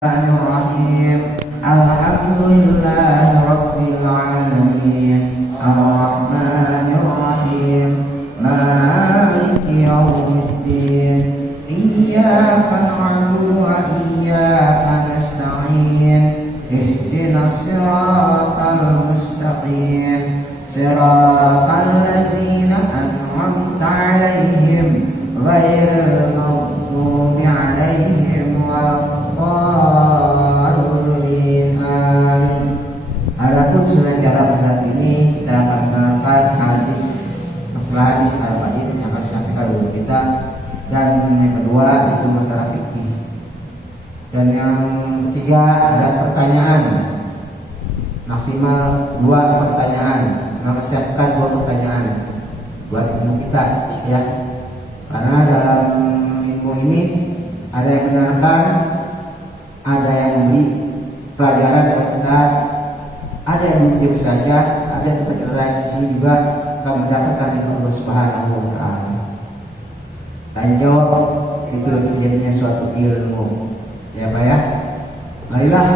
Bismillahirrahmanirrahim. Alhamdulillahi rabbil alamin. Ar-rahmanirrahim. Maliki yaumiddin. Iyyaka na'budu wa iyyaka nasta'in. Ihdinas siratal mustaqim. Siratal ladzina an'amta 'alaihim ghairil maghdubi 'alaihim waladdallin. Adapun sunnah cara saat ini kita akan mengangkat masalah hadis al-hadis yang akan disampaikan dulu kita, dan yang kedua itu masalah fikih, dan yang ketiga ada pertanyaan maksimal 2 pertanyaan. Maka siapkan 2 pertanyaan buat ilmu kita ya, karena dalam ilmu ini ada yang menyenangkan, ada yang memberi pelajaran yang benar, ada yang mungkin saja, ada yang berrealisasi juga akan mendapatkan ilmu Allah Subhanahu wa Ta'ala. Tanya jawab itu jadinya suatu ilmu ya Pak ya. Marilah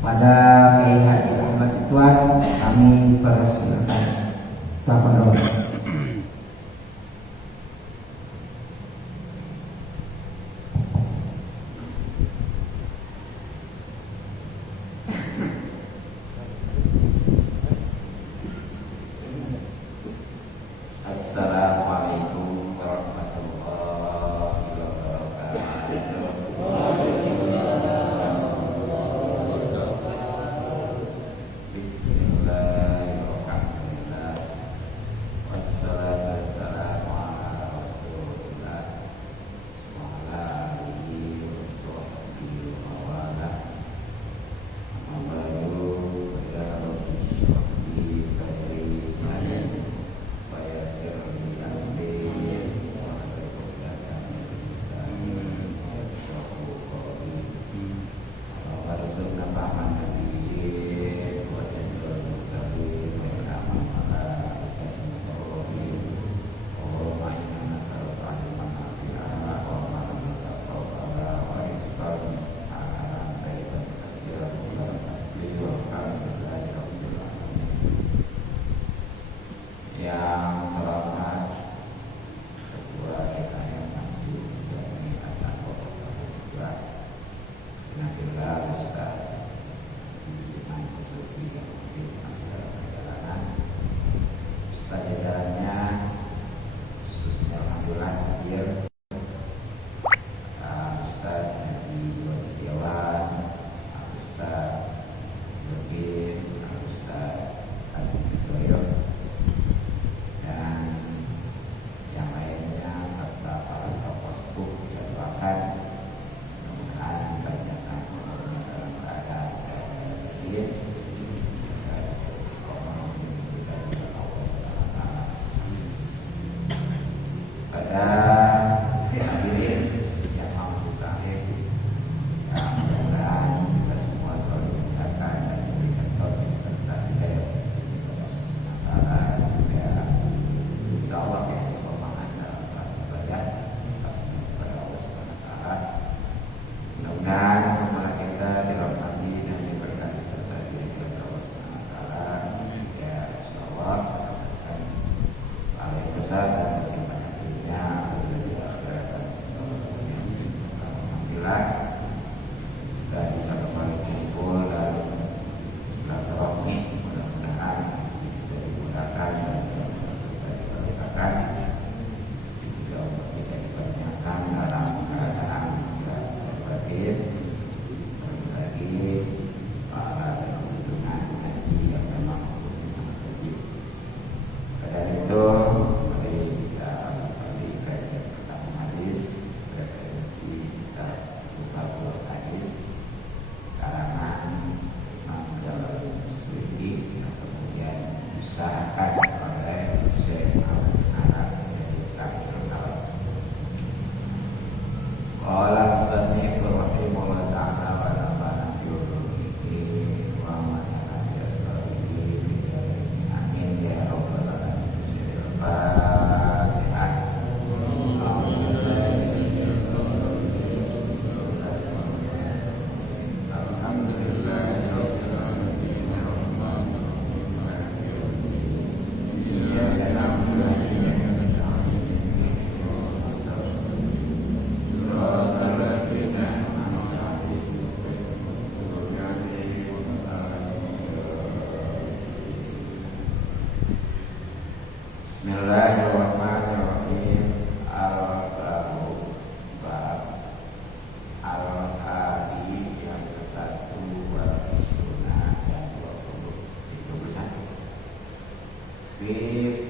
pada Kiai Haji Ahmad Tuan kami persilakan. Tafadhol. Assalamualaikum warahmatullahi wabarakatuh.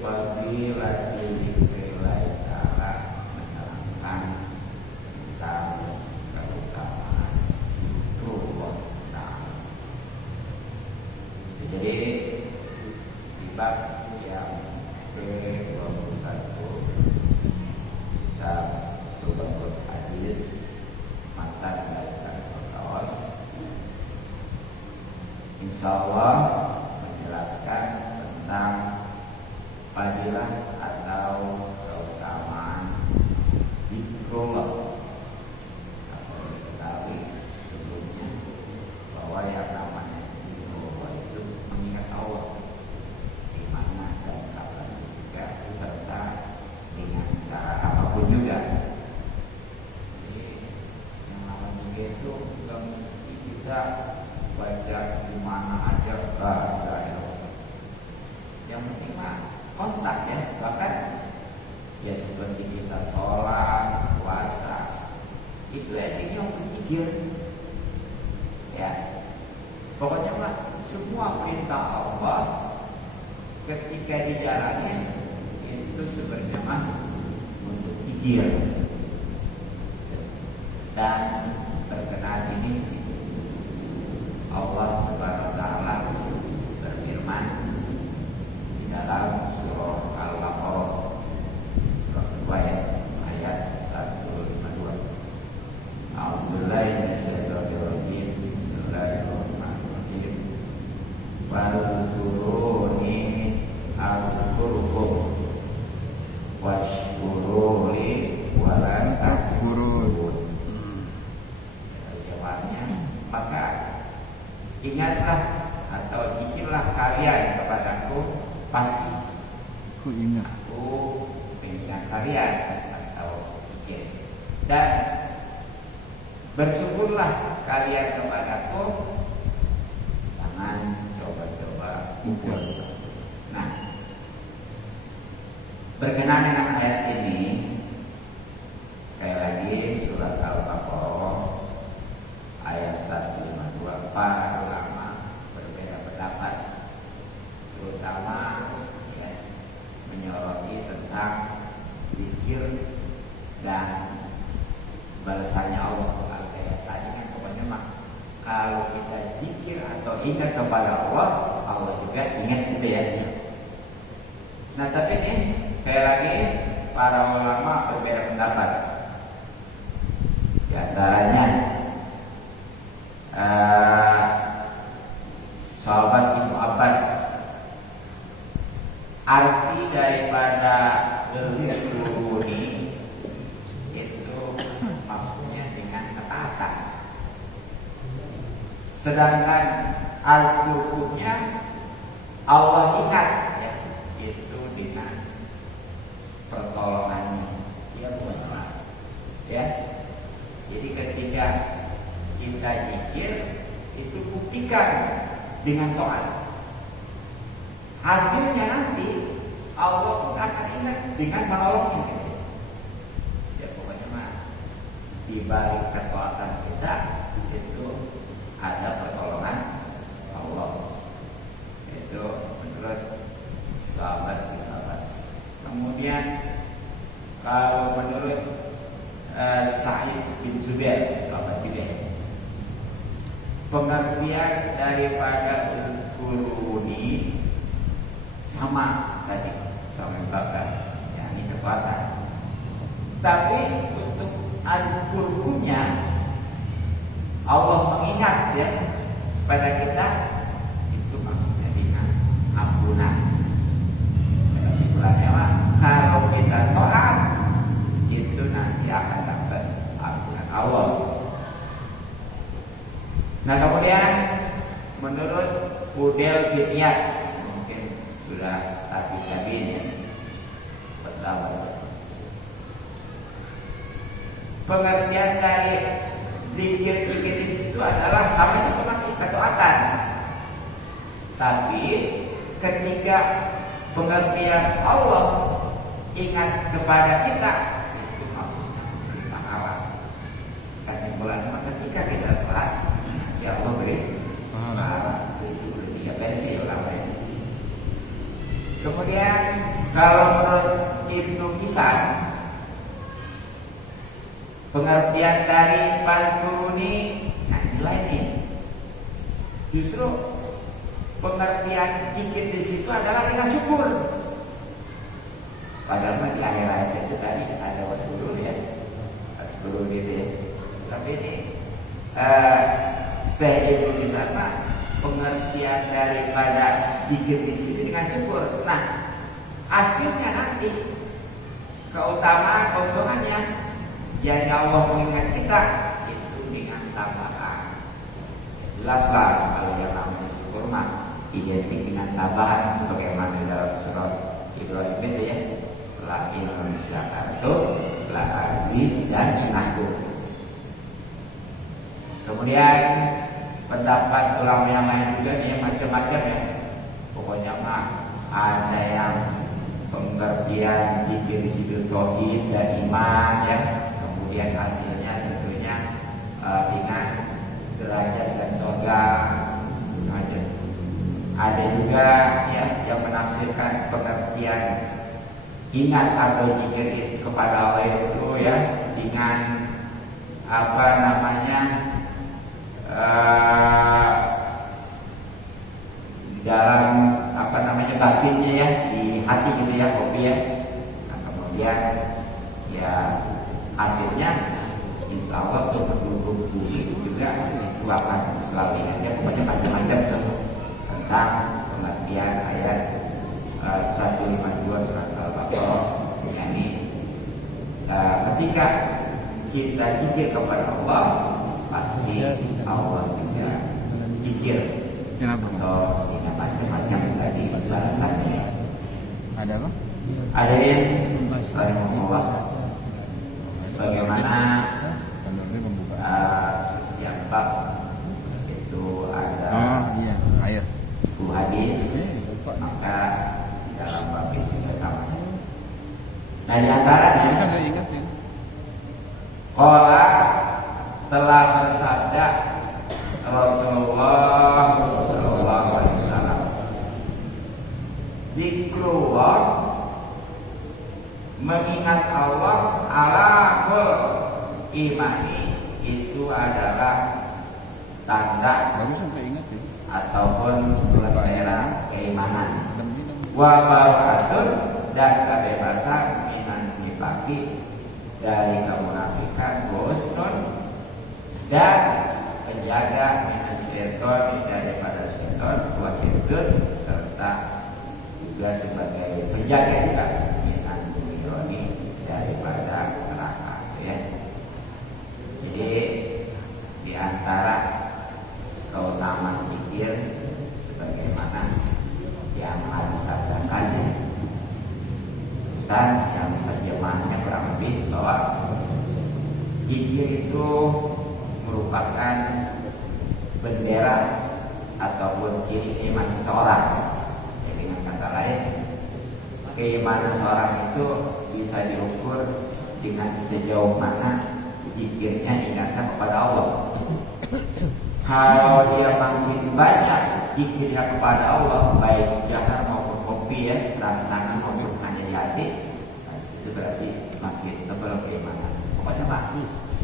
Fadilatul Zikrillah Ta'ala menerangkan tentang keutamaan zikrullah Ta'ala. Jadi di bab yang ke-21 kita coba hadis matan dari kawan. Insyaallah menjelaskan tentang fadilah atau keutamaan zikrullah. Kita ketahui sebelumnya bahwa yang namanya zikrullah itu mengingat Allah di mana dan kapan juga, serta dengan cara apapun juga. Jadi yang namanya itu juga mesti kita baca di mana aja, yang penting mah kontak ya, bahkan ya seperti kita sholat, puasa, itu artinya untuk zikir ya. Pokoknya mah semua perintah Allah ketika dijalani itu sebenarnya mah untuk zikir. Dan terkenal ini Allah Subhanahu wa Ta'ala berfirman di dalam surah Al-Baqarah ayat 152. A'udzubillahi minasyaitonirrajim. Bismillahirrahmanirrahim. Wadhkuruni adzkurkum washkuruli wala takfurun. Jawabnya, maka ingatlah atau zikirlah kalian kepadaku, pasti Aku ingat. aku mengingat kalian atau zikir, dan bersyukurlah kalian kepadaku, jangan coba-coba ukur. Nah, berkenaan dengan ayat ini, sekali lagi surat Al-Baqarah ayat 152, para ulama berbeda pendapat, terutama ya, menyoroti tentang zikir dan balasannya Allah. Kayak tadi kan pokoknya mah kalau kita zikir atau ingat kepada Allah, Allah juga ingat gitu ya. Nah tapi ini sekali lagi para ulama berbeda pendapat. Di antaranya sahabat Ibnu Abbas, arti daripada dzikiruni itu maksudnya dengan ketaatan. Sedangkan al-hukumnya Allah ingat ya, itu dengan pertolongannya. Ya bukan ya. Jadi ketika kita zikir itu buktikan dengan taat. Hasilnya nanti Allah pun akan ingat dengan menolongnya. Ya pokoknya mah di balik ketaatan kita itu ada pertolongan Allah. Itu menurut sahabat kita. Kemudian kalau menurut Sa'id bin Jubair, sahabat Jubair, pengertian daripada al-quruni sama tadi, sama bakas, ya, ini kekuatan. Tapi untuk al-qurunnya Allah mengingat ya pada kita, itu maksudnya dengan ampunan. Kesimpulannya mah kalau kita taat itu nanti akan dapat ampunan Allah. Nah kemudian menurut Fudel bin Iyad, mungkin sudah tadi ya, pertama pengertian dari zikir-zikir itu adalah sama itu masih ketaatan. Tapi ketika pengertian Allah ingat kepada kita, itu maksudnya pahala. Kesimpulannya ketika kita sholat, ya Allah beri pahala. Itu tiga versi ulama ini. Kemudian Kalau menurut Ibnu Kisan, pengertian dari Al-Quruni, nah inilah ini. Justru pengertian zikir di situ adalah dengan syukur. Padahal di akhir ayat itu tadi ada wasyukur ya, wasyukur gitu ya. Tapi ini saya Ibnu Kisan pengertian daripada zikir di situ dengan syukur. Nah, hasilnya nanti keutamaan keuntungannya yang Allah mengingat kita itu dengan tambahan. Jelaslah kalau yang namanya syukur mah identik dengan tambahan sebagaimana dalam surat Ibrahim itu ya, la ilaha la aziz dan agung. Kemudian pendapat ulama yang lain juga nih macam-macam ya. Pokoknya mah ada yang pengertian zikir situ tauhid dan iman ya. Kemudian hasilnya tentunya dengan derajat dan surga. Ada juga ya yang menafsirkan pengertian ingat atau zikir kepada Allah itu ya dengan apa namanya dalam apa namanya batinnya ya, di hati gitu ya, kopi ya. Nah, kemudian ya hasilnya insya Allah untuk penduduk bumi juga itu akan selalu ingatnya. Pokoknya macam-macam tentang pengertian ayat 152 surat Al-Baqarah. Yani ketika kita zikir kepada Allah, pasti Allah juga zikir atau dengan macam-macam tadi alasannya. Ada apa? Ada yang Allah sebagaimana setiap bab itu ada ayat 10 hadis, maka dalam bab itu juga sama. Nah di antaranya Qala telah bersabda Rasulullah sallallahu alaihi wasallam, zikrullah mengingat Allah alaqul imani itu adalah tanda ataupun tanda keimanan. Wa barakatun dan kebebasan minan nifaqi dari kemunafikan, husnun dan penjaga minan syaitan daripada syaitan, wa hifdzun serta juga sebagai penjaga juga minan dunia daripada neraka ya. Jadi di antara keutamaan zikir sebagaimana yang harus sabdakannya Ustaz yang terjemahannya kurang lebih bahwa zikir itu merupakan bendera ataupun ciri iman seseorang. Jadi dengan kata lain, keimanan seorang itu bisa diukur dengan sejauh mana zikirnya ingatkan kepada Allah. Kalau dia makin banyak zikirnya kepada Allah, baik jahar maupun kopi ya, tangan maupun hanya di hati, itu berarti makin tebal keimanan. Pokoknya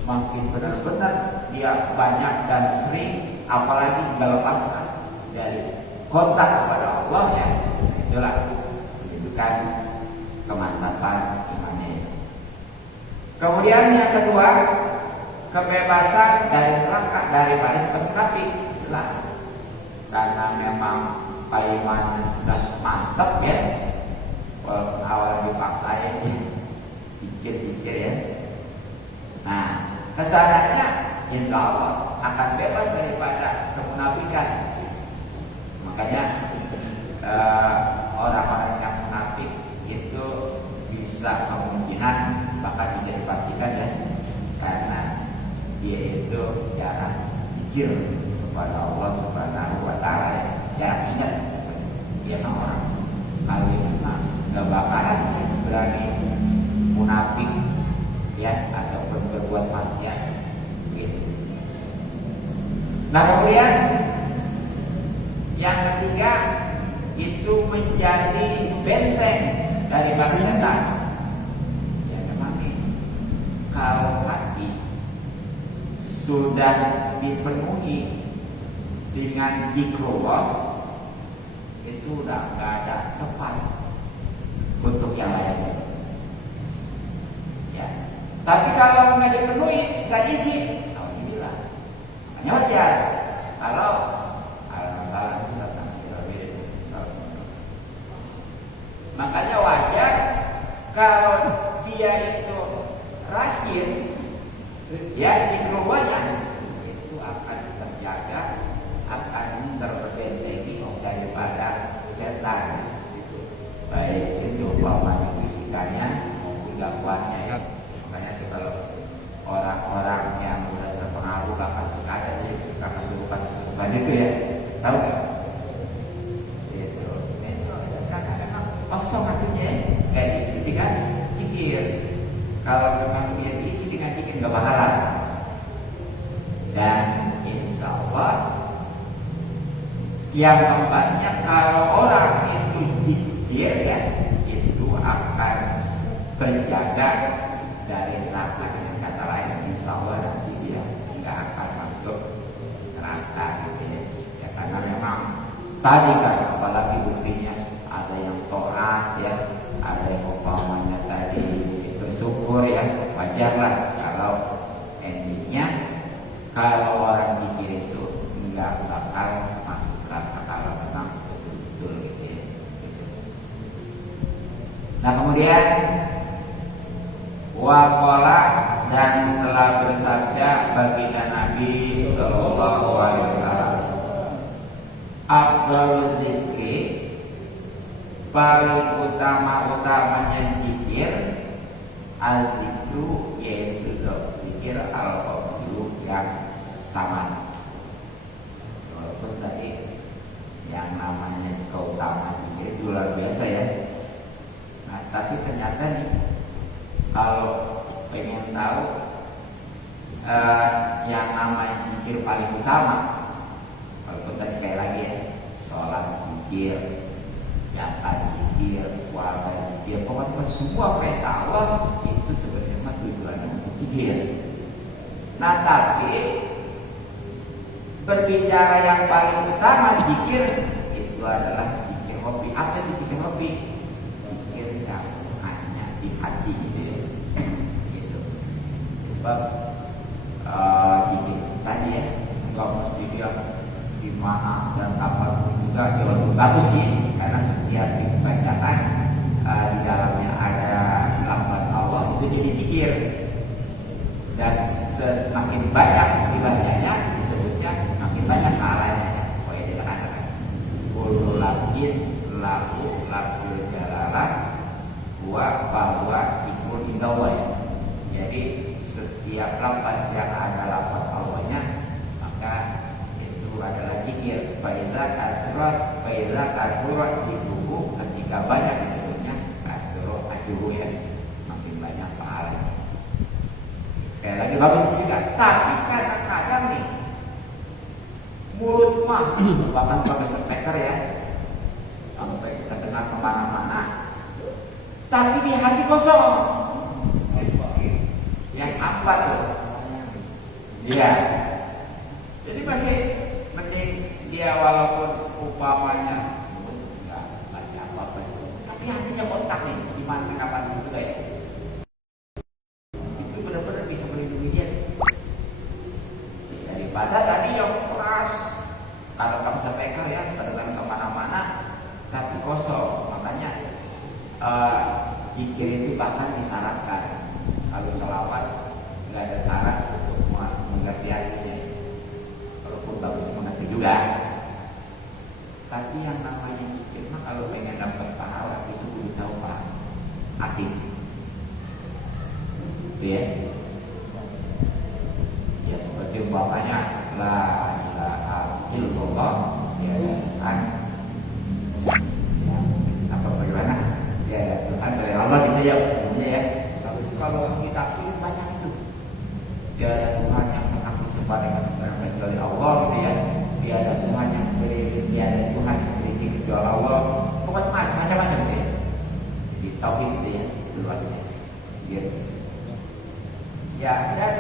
makin benar-benar dia banyak dan sering, apalagi tidak lepaskan dari kontak kepada Allah ya, itulah menunjukkan kemantapan imannya. Kemudian yang kedua, kebebasan dari neraka daripada seperti kafir. Itulah karena memang iman sudah mantap ya, walaupun awal dipaksain pikir-pikir ya. Nah, kesananya insya Allah akan bebas daripada kemunafikan. Makanya orang-orang yang munafik itu bisa kemungkinan bahkan bisa dipastikan ya, karena dia itu jarang zikir kepada Allah Subhanahu wa taala ya. Jarang ingat dia orang kalau itu nggak bakalan berani munafik ya ataupun berbuat maksiat gitu. Nah kemudian yang ketiga itu menjadi benteng daripada setan. Ya memang ini kalau hati sudah dipenuhi dengan zikrullah, itu udah nggak ada tempat untuk yang lainnya. Ya. Tapi kalau nggak dipenuhi, nggak diisi, alhamdulillah. Makanya wajar kalau makanya wajar kalau dia itu rajin, ya dikeluarnya itu akan terjaga, akan terbentengi daripada setan. Baik itu umpamanya bisikannya maupun gangguannya ya. Makanya itu kalau orang-orang yang sudah terpengaruh akan suka ada suka kesurupan itu ya, tahu nggak? Itu kadang-kadang kosong hatinya, kayak diisi dengan zikir. Kalau memang dia diisi dengan zikir nggak bakalan. Dan insya Allah yang keempatnya, kalau orang itu zikir ya, itu akan terjaga dari neraka. Dengan kata lain, insya Allah nanti dia tidak akan masuk neraka gitu ya. Ya karena memang tadi kan, apalagi buktinya ada yang taat ya, ada yang umpamanya tadi bersyukur ya, wajarlah kalau endingnya kalau orang zikir itu nggak bakal masuk neraka kalau memang betul-betul gitu ya. Nah kemudian waqala, dan telah bersabda baginda Nabi Sallallahu Alaihi Wasallam, afdhalul zikri, paling utama-utamanya zikir, al-zikru, yaitu zikir al-qablu yang sama. Walaupun tadi yang namanya keutamaan zikir itu luar biasa ya. Nah tapi ternyata nih, kalau pengen tahu yang namanya zikir paling utama, walaupun tadi sekali lagi ya, sholat zikir, zakat zikir, puasa zikir, pokoknya semua perintah Allah itu sebenarnya tujuannya untuk zikir. Nah tapi berbicara yang paling utama zikir itu adalah zikir hobi. Apa itu zikir hobi? Zikir yang hanya di hati gitu ya. Gitu. Sebab zikir tadi ya, nggak mesti dia di mana dan apa juga jauh bagus sih, karena setiap dibacakan di dalamnya ada lafaz Allah itu jadi zikir, dan semakin banyak dibacanya disebutnya makin banyak pahalanya. Oh ya dikatakan kullu lafzin lahu lafzul jalalah wa bahwa ikun indawai. Jadi setiap lafaz yang ada lafaz Allahnya maka itu adalah zikir. Faiza kasrat itu ketika banyak disebutnya kasrat ajuhu ya, makin banyak pahalanya. Sekali lagi bagus juga. Tapi kadang-kadang nih mulut mah bahkan pakai speaker ya, sampai kita dengar kemana-mana, tapi di hati kosong. Yang apa tuh? Iya. Jadi masih mending dia walaupun umpamanya nggak baca apa-apa, tapi hatinya otak nih, gimana kenapa gitu ya? Itu benar-benar bisa melindungi dia daripada tadi yang keras. Kalau kamu sampaikan ya, pada kemana-mana tapi kosong. Makanya zikir itu bahkan disarankan. Kalau selawat nggak ada syarat untuk mengerti artinya, walaupun bagus mengerti juga. Tapi yang namanya zikir mah kalau pengen dapat pahala itu kudu tahu pak arti. Ya. Ya seperti umpamanya la ilaha illallah ya kan. Ya, apa bagaimana? Ya Tuhan selain Allah gitu ya, ya. Kalau kita pilih banyak itu, dia ada Tuhan yang menghak disembah dengan sebenarnya kecuali Allah gitu ya. Dia ada Tuhan yang beri, dia ada Tuhan yang beri kecuali Allah. Pokoknya macam-macam gitu ya. Gitu. topik itu ya luasnya. Gitu. Ya, dan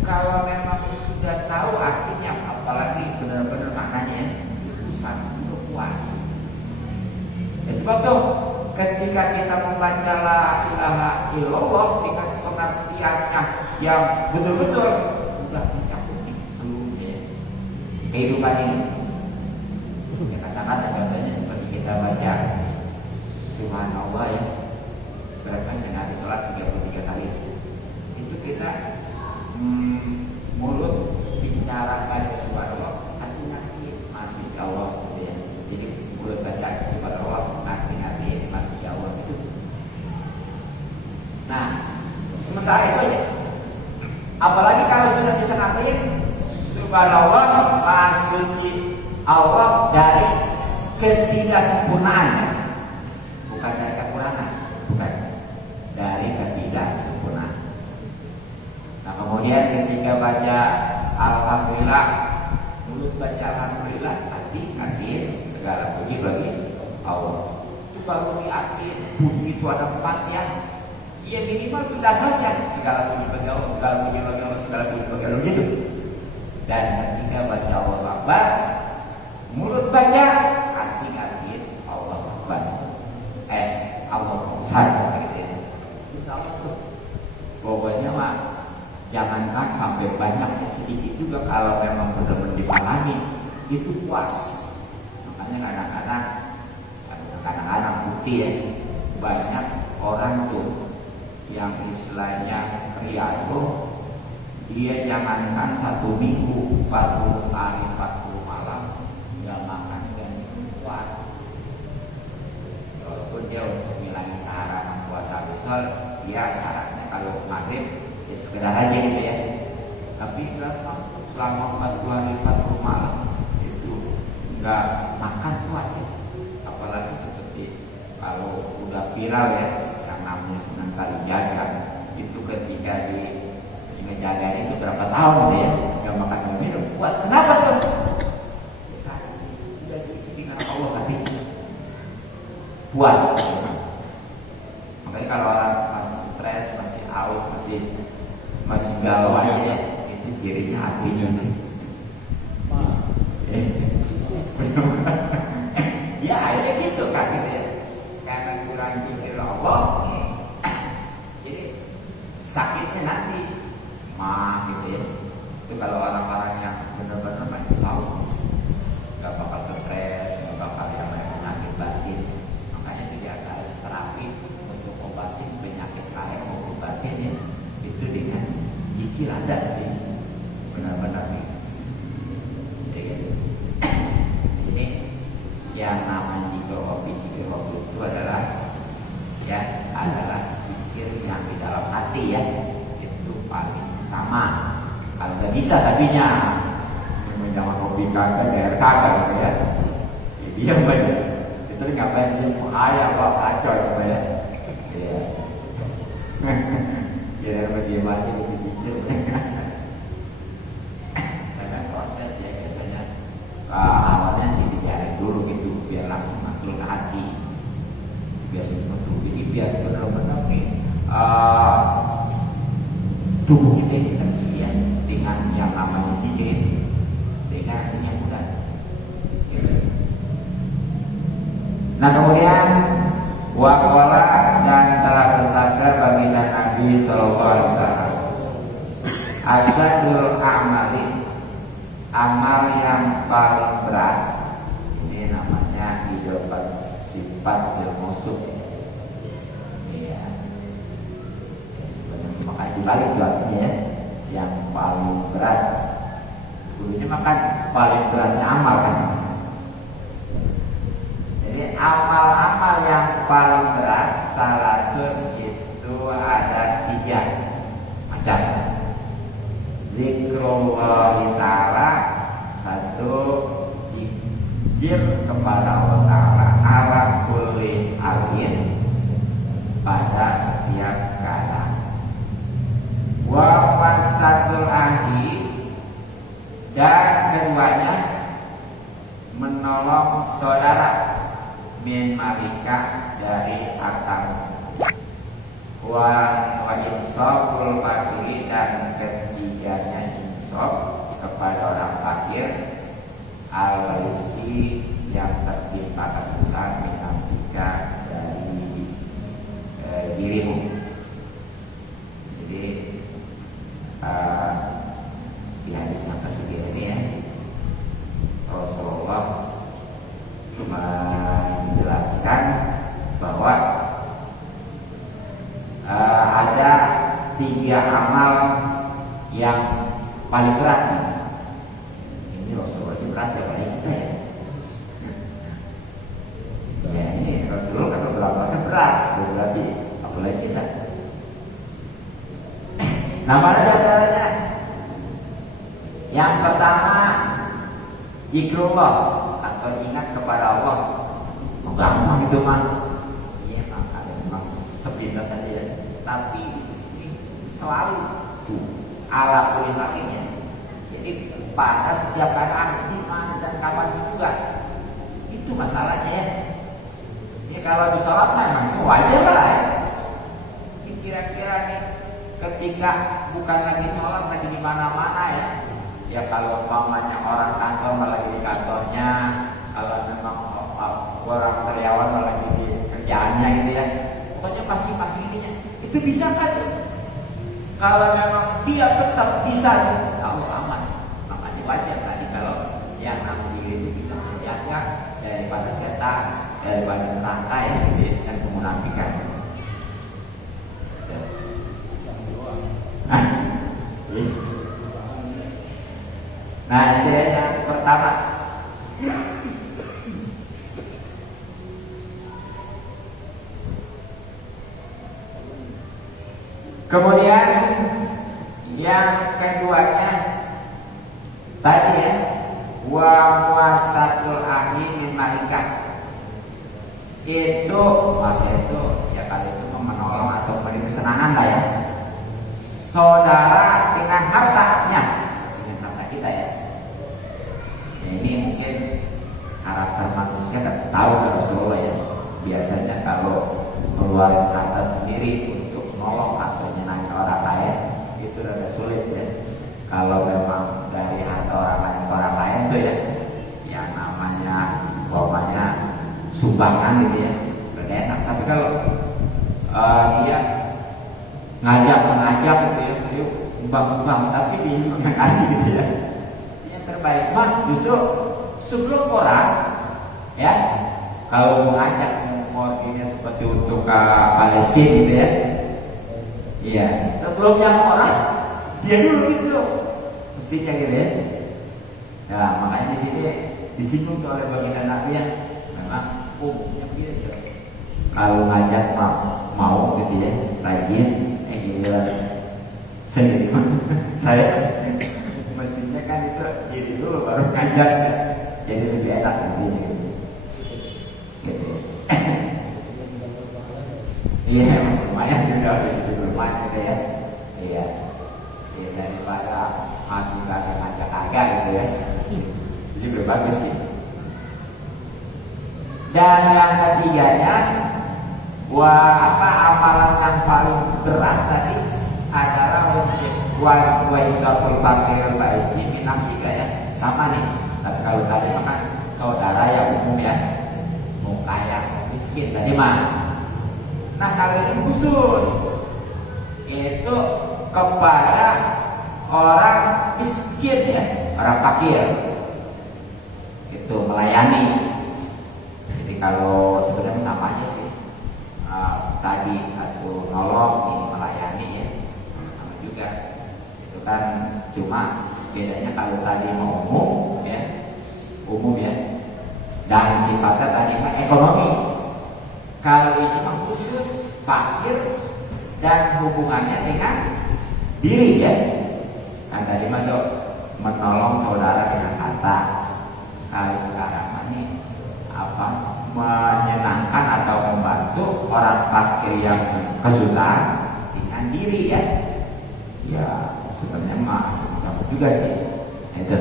kalau memang sudah tahu artinya, apalagi benar-benar maknanya, itu sangat puas. Ya, sebab itu ketika kita membaca la ilaha illallah dengan pengertiannya yang betul-betul sudah mencakupi seluruhnya kehidupan ini. Ya, kata-kata contohnya seperti kita baca Subhanallah ya, bahkan dengan sholat 33 kali. Itu kita mulut bicara baca Subhanallah, hati nanti masih Allah gitu ya. Jadi mulut baca Subhanallah, hati masih Allah itu. Nah, sementara itu ya, apalagi kalau sudah bisa ngapain Subhanallah, Maha Suci Allah dari ketidaksempurnaannya, bukan dari kekurangan, bukan dari ketidaksempurnaan. Nah, kemudian ketika baca Alhamdulillah, mulut baca Alhamdulillah, hati segala puji bagi Allah. Itu baru di akhir puji itu ada 4 yang ya minimal sudah saja segala puji bagi Allah, segala puji bagi Allah, segala puji bagi Allah gitu. Dan ketika baca Allah Akbar, mulut baca, hati Allah Akbar. Allah saja gitu ya. Misalnya tuh, pokoknya mah jangankan sampai banyak, sedikit juga kalau memang benar-benar dipahami itu puas. Makanya kadang-kadang bukti ya, banyak orang tuh yang istilahnya ria tuh, dia jangankan 1 minggu 40 hari 40 malam nggak makan dan kuat. Walaupun dia untuk ngilangin keharaman puasa besar, dia syaratnya kalau maghrib ya sekedar aja gitu ya. Tapi nggak selama 40 hari 40 malam itu nggak makan kuat ya. Apalagi seperti kalau udah viral ya, yang namanya Sunan Kalijaga, itu ketika di ngejaga itu berapa tahun ya, nggak makan nggak minum kuat. Kenapa tuh? Sudah diisi dengan Allah hati puas. Makanya kalau orang masih stres, masih haus, masih galau aja, itu cirinya hatinya nih. Ya akhirnya gitu kan gitu ya, karena kurang pikir Allah, jadi sakitnya nanti mah gitu ya. Itu kalau orang-orang yang benar-benar main tahu, nggak bakal stres, nggak bakal yang penyakit batin. Makanya tidak ada terapi untuk obatin penyakit lain maupun batin ya, itu dengan zikir ada sih, benar-benar nih. Ini yang namanya zikir hobi itu adalah ya adalah zikir yang di dalam hati ya, itu paling utama. Kalau nggak bisa tadinya menjaman hobi kagak daerah kagak gitu ya, dia banyak itu ngapain dia mau ayam apa kacau gitu ya, dia berdiam aja gitu zikir. Karena proses ya biasanya awalnya sih dijalan dulu gitu biar langsung masuk ke hati, biar seperti ini, biar benar-benar nih tubuh kita ini terisi ya dengan yang namanya zikir, sehingga artinya mudah. Nah kemudian waqala dan telah bersabda baginda Nabi Sallallahu Alaihi Wasallam, asyadul a'mali, amal yang paling berat, ini namanya idobat sifat bermusuh ya. Sebenarnya makan dibalik itu artinya ya, yang paling berat. Dulunya makan paling beratnya amal kan. Jadi amal-amal yang paling berat salah satu itu ada 3 macam. Zikrullah ta'ala, 1 zikir kepada Allah Ta'ala ala kulli halin, pada setiap keadaan. Wa masatul ahli, dan keduanya menolong saudara min malika, dari akan wa insaful fakiri, dan ketiganya insaf kepada orang fakir, al-baisi yang tertimpa kesusahan minasika dari dirimu. Jadi di hadis yang ketiga ini ya, Rasulullah menjelaskan bahwa ada 3 amal yang paling berat. Ini Rasulullah berat ya paling kita ya. Ya ini Rasulullah kalau beramalnya berat, berarti apalagi kita. Nah, mana diantaranya? Yang pertama, zikrullah atau ingat kepada Allah. Gampang itu mah. Iya memang ada memang sepintas saja ya. Tapi ini selalu ala kuliahnya. Jadi pada setiap keadaan di mana dan kapan juga. Itu masalahnya ya. Ya kalau di sholat memang wajar lah ya. Kira-kira nih ketika bukan lagi sholat lagi di mana-mana ya. Ya kalau umpamanya orang kantor lagi di kantornya, kalau memang orang karyawan lagi di kerjaannya gitu ya. Pokoknya pasti ininya. Itu bisa kan? Kalau memang dia tetap bisa, insya Allah aman. Makanya wajar tadi kalau yang ambil itu bisa menjaga daripada setan, daripada neraka ya, dan kemunafikan. Nah, itu yang pertama. Kemudian yang keduanya tadi ya, wa muasatul ahli min malikah. Itu masa itu ya kali itu menolong atau memberi kesenangan lah ya. Saudara dengan hartanya, dengan harta kita ya. Ya ini mungkin karakter manusia kan tahu Rasulullah ya. Biasanya kalau keluar harta sendiri untuk nolong atau nyenangin orang lain itu agak sulit ya. Kalau memang dari harta orang lain ke orang lain tuh ya, yang namanya umpamanya sumbangan gitu ya, lebih enak. Tapi kalau dia ngajak gitu ya, yuk umbang tapi dia yang kasih gitu ya. Yang terbaik mah justru sebelum orang ya, kalau mau ngajak mau ini seperti untuk Palestina gitu ya. Iya, sebelum yang orang dia dulu gitu, mestinya gitu ya. Nah, makanya di sini disinggung oleh baginda Nabi yang memang umumnya gitu ya. Kalau ngajak mau gitu ya, rajin, gila sendiri. Saya mestinya kan itu diri dulu baru ngajak, jadi lebih enak nantinya gitu. Iya, lumayan sudah itu lumayan gitu ya. Iya. Ya, daripada masih ngajak agak gitu ya. Jadi berbagus sih. Dan yang ketiganya, amalan yang paling berat tadi adalah wa isaful fakir baisi minasika ya. Sama nih. Tapi kalau tadi makan saudara yang umum ya, mau kaya miskin tadi mah. Nah kalau ini khusus itu kepada orang miskin ya, orang fakir itu melayani. Jadi kalau sebenarnya sama aja sih, tadi atau nolong ini melayani ya, sama juga. Itu kan cuma bedanya kalau tadi mau umum ya, dan sifatnya tadi mah ekonomi. Kalau ini mah khusus fakir dan hubungannya dengan diri ya. Kan tadi mah menolong saudara dengan kata. Kali sekarang ini menyenangkan atau membantu orang fakir yang kesusahan dengan diri ya. Ya sebenarnya mah juga sih. Itu.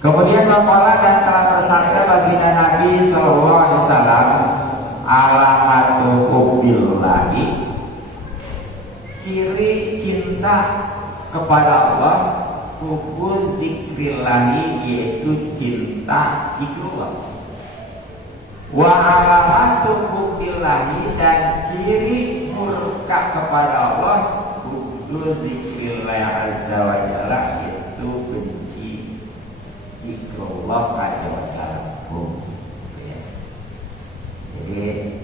Kemudian Bapak dan telah bersabda baginda Nabi Sallallahu Alaihi Wasallam, alamatu hubbillahi, ciri cinta kepada Allah, hubbul dzikrillahi, yaitu cinta zikrullah. Wa alamatu hubbillahi, dan ciri murka kepada Allah, hubbul dzikrillahi azza wa jalla, yaitu benci zikrullah azza wa jalla. Jadi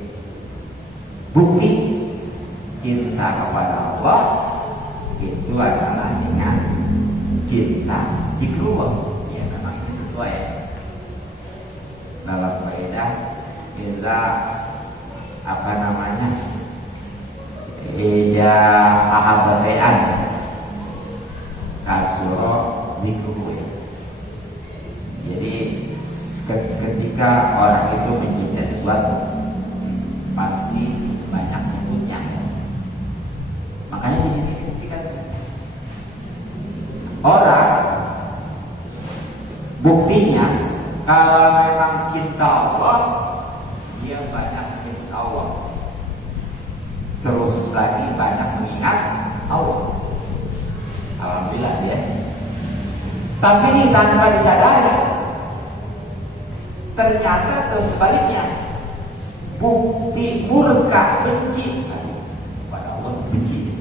bukti cinta kepada Allah itu adalah dengan cinta zikrullah. Ya, memang ini sesuai dalam kaidah Iza apa namanya, Iza ahabba syai'an kasura zikruhu. Jadi ketika orang itu mencintai sesuatu, pasti banyak nyebutnya. Makanya di sini kita orang buktinya kalau memang cinta Allah, dia banyak mengingat Allah, terus lagi banyak mengingat Allah. Alhamdulillah ya. Tapi ini tanpa disadari, ternyata terus sebaliknya, bukti murka benci kepada Allah, benci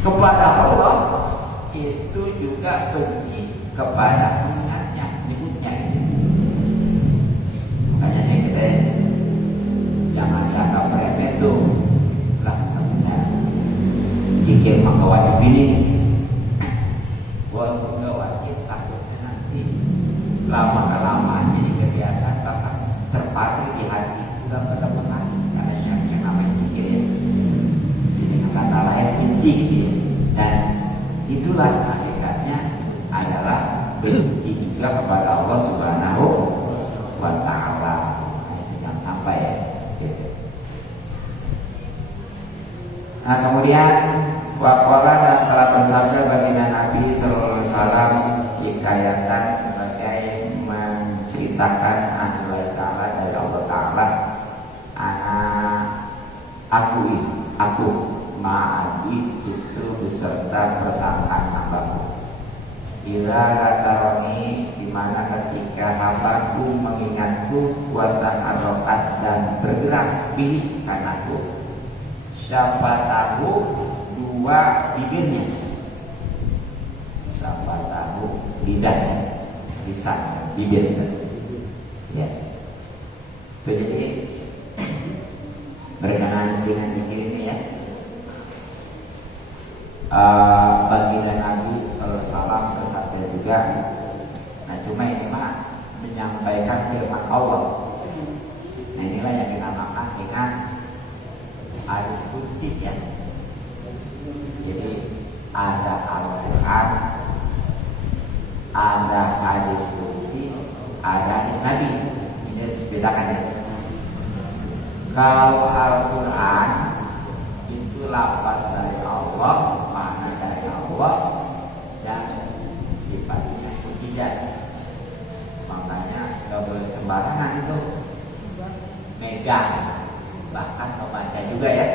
kepada Allah itu juga benci kepada mengingatnya, menyebutnya. Makanya kita jangan dianggap remeh tuh lah namanya jika mengawasi ini, walaupun gak wajib, takutnya nanti lama kelamaan jadi kebiasaan, bahkan terpatri di hati, udah ketemu lagi. Karena yang namanya pikir ya, jadi kata lain benci ya. Dan itulah hakikatnya adalah benci juga kepada Allah Subhanahu wa ta'ala. Jangan sampai ya gitu. Nah kemudian waqala, dan telah bersabda baginda Nabi sallallahu alaihi wasallam, hikayatan sebagai menceritakan anilah ta'ala dari Allah ta'ala, aku ma'adi itu beserta persangkaan hambaku. Bila rataroni, dimana ketika hambaku mengingatku, kuatan arokat dan bergerak pilih karenaku, siapa tahu dua bibirnya, siapa tahu lidahnya, lisan, bibir ya. Jadi berkenaan dengan zikir ini ya, baginda Nabi sallallahu alaihi wasallam bersabda juga. Nah cuma ini mah menyampaikan firman Allah. Nah inilah yang dinamakan dengan hadis qudsi ya. Jadi ada Al-Quran, ada hadis qudsi, ada hadis Nabi. Ini harus bedakan ya. Kalau Al-Quran itu lafaz dari Allah, makna dari Allah, dan sifatnya mukjizat. Makanya nggak boleh sembarangan itu megang, bahkan membaca juga ya.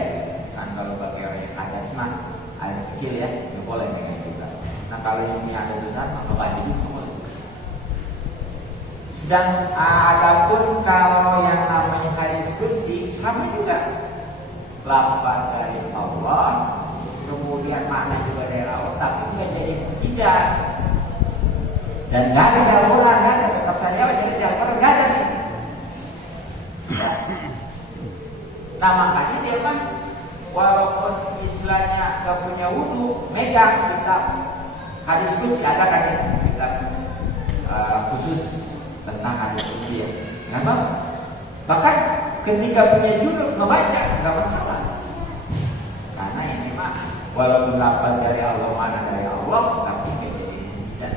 Kan kalau pakai orang yang ada mah ada kecil ya, nggak boleh megang juga. Nah kalau yang punya ada besar, maka baca juga boleh. Sedang adapun kalau yang namanya hadis qudsi sama juga, lafaz dari Allah, kemudian makna juga dari Allah, tapi bukan jadi mukjizat. Dan nggak ada dalam Quran, nggak ada, tetap saja jadi dalam Quran nggak ada. Nah makanya dia kan walaupun istilahnya nggak punya wudu, megang kitab hadis qudsi, ada kan ya kitab khusus tentang hadis qudsi ya. Kenapa? Bahkan ketika punya judul ngebaca nggak masalah, karena ini mah walaupun lafaz dari Allah, mana dari Allah, tapi jadi bisa.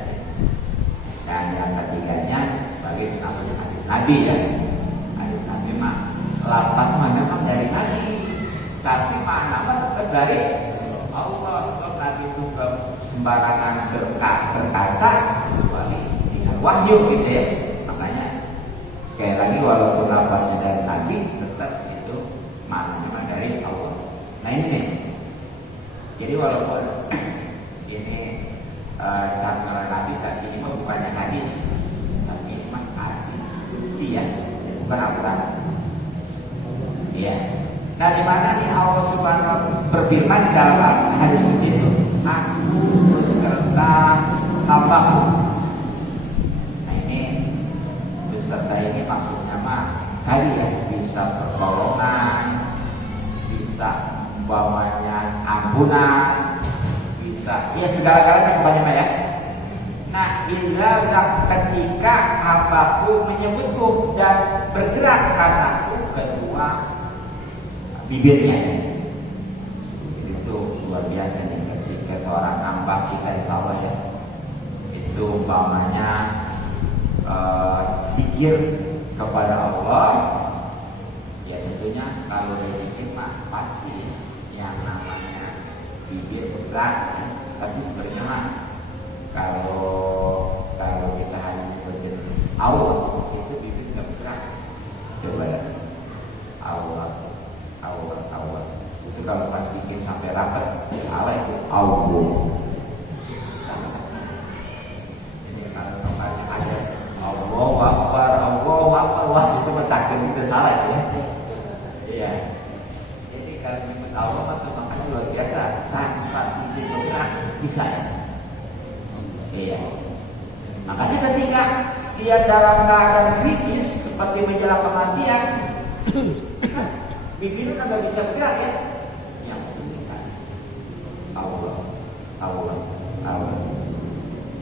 Dan yang ketiganya bagi namanya hadis Nabi ya. Hadis Nabi mah lafaz mah memang dari Nabi, tapi mana mah tetap dari Allah. Sebab Nabi itu sembarangan berkata kecuali dengan wahyu gitu ya. Makanya sekali lagi walaupun lafaznya dari Nabi, tetap itu Nah ini nih. Jadi walaupun ini santaran Nabi tadi ini bukannya hadis, tapi memang hadis kursi ya, bukan Al-Quran. Ya. Nah di mana nih Allah Subhanahu wa Ta'ala berfirman dalam hadis kursi itu, aku beserta hambaku. Nah ini beserta ini maksudnya mah tadi ya, bisa pertolongan, bisa umpamanya ampunan, bisa ya segala-galanya umpamanya ya. Nah bila ketika hambaku menyebutku dan bergerak kataku kedua bibirnya, itu luar biasa nih ketika seorang hamba kita insya Allah ya, itu umpamanya zikir kepada Allah, ya tentunya kalau dari zikir mah pasti yang namanya bibir bergerak ya. Tapi sebenarnya mah kalau kita hanya menyebutin Allah itu bibir nggak bergerak. Coba ya, Allah itu kalau pas bikin sampai rapat salah itu Allah. Ini kalau kemarin ada Allahu Akbar, wah itu mentakdir itu salah itu ya. Iya. Jadi kalau menyebut Allah itu makanya luar biasa, tanpa izin bergerak bisa ya. Iya. Makanya ketika dia dalam keadaan kritis seperti menjelang kematian, bibirnya kan nggak bisa bergerak ya. Yang bisa Allah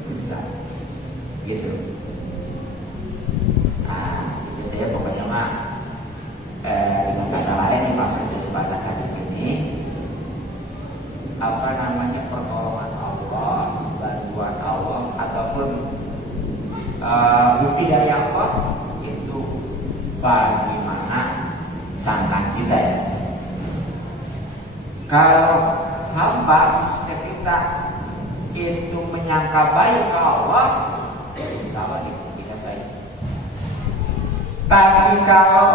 bisa gitu. Nah, itu ya pokoknya mah dengan kata lain nih maksudnya pada hadis ini apa namanya pertolongan Allah, bantuan Allah ataupun bukti dari Allah itu bagaimana sangkaan kita ya. Kalau hamba kita itu menyangka baik ke Allah, kalau itu kita baik. Tapi kalau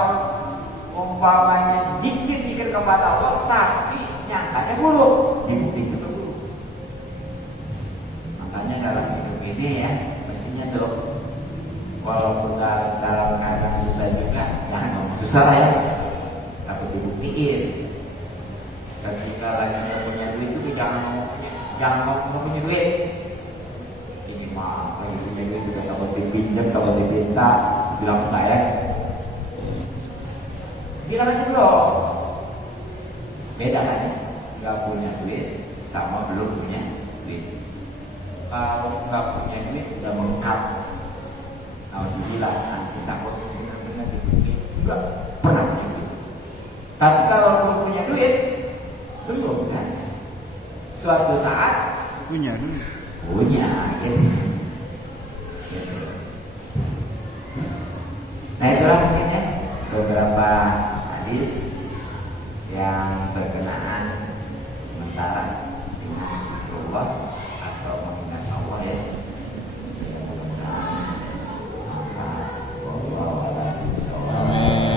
umpamanya zikir kepada Allah tapi nyangkanya buruk, dibukti itu buruk. Makanya dalam hidup ini ya mestinya tuh walaupun dalam keadaan susah juga jangan ngomong susah lah ya, tapi dibuktiin. Ketika lagi nggak punya duit itu jangan ngomong punya duit. Ini mah lagi punya duit juga takut dipinjam, takut dipinta, bilang enggak ya. Bilang aja bro, beda kan ya, nggak punya duit sama belum punya duit. Kalau nggak punya duit udah mengkap, kalau dibilang nanti takut benar-benar dipikir juga pernah punya duit. Tapi kalau belum punya duit, belum kan? Suatu saat punya gitu. Nah itulah mungkin ya beberapa hadis